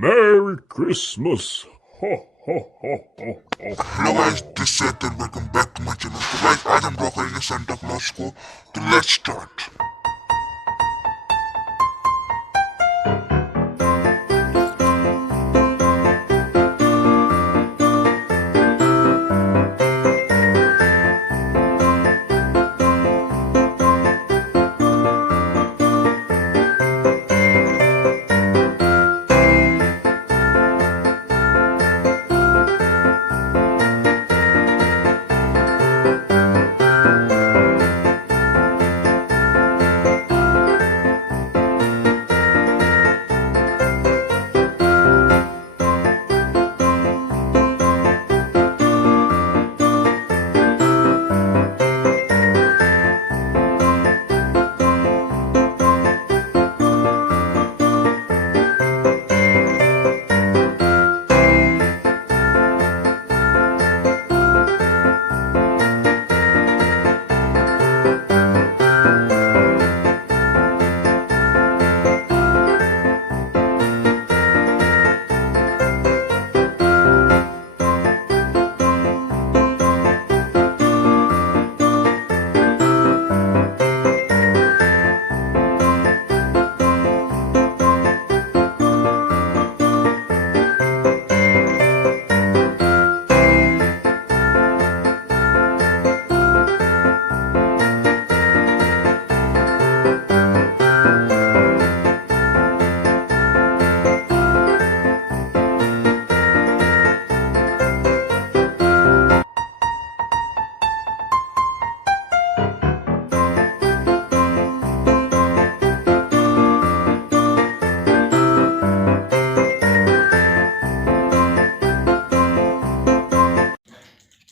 Merry Christmas. Ho, ho, ho, ho, ho. Hello guys, this is Seth and welcome back to my channel. So guys, आज हम draw करेंगे Santa Claus को. तो let's start.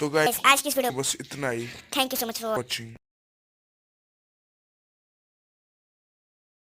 तो guys आज की इस वीडियो बस इतना ही. Thank you so much for watching.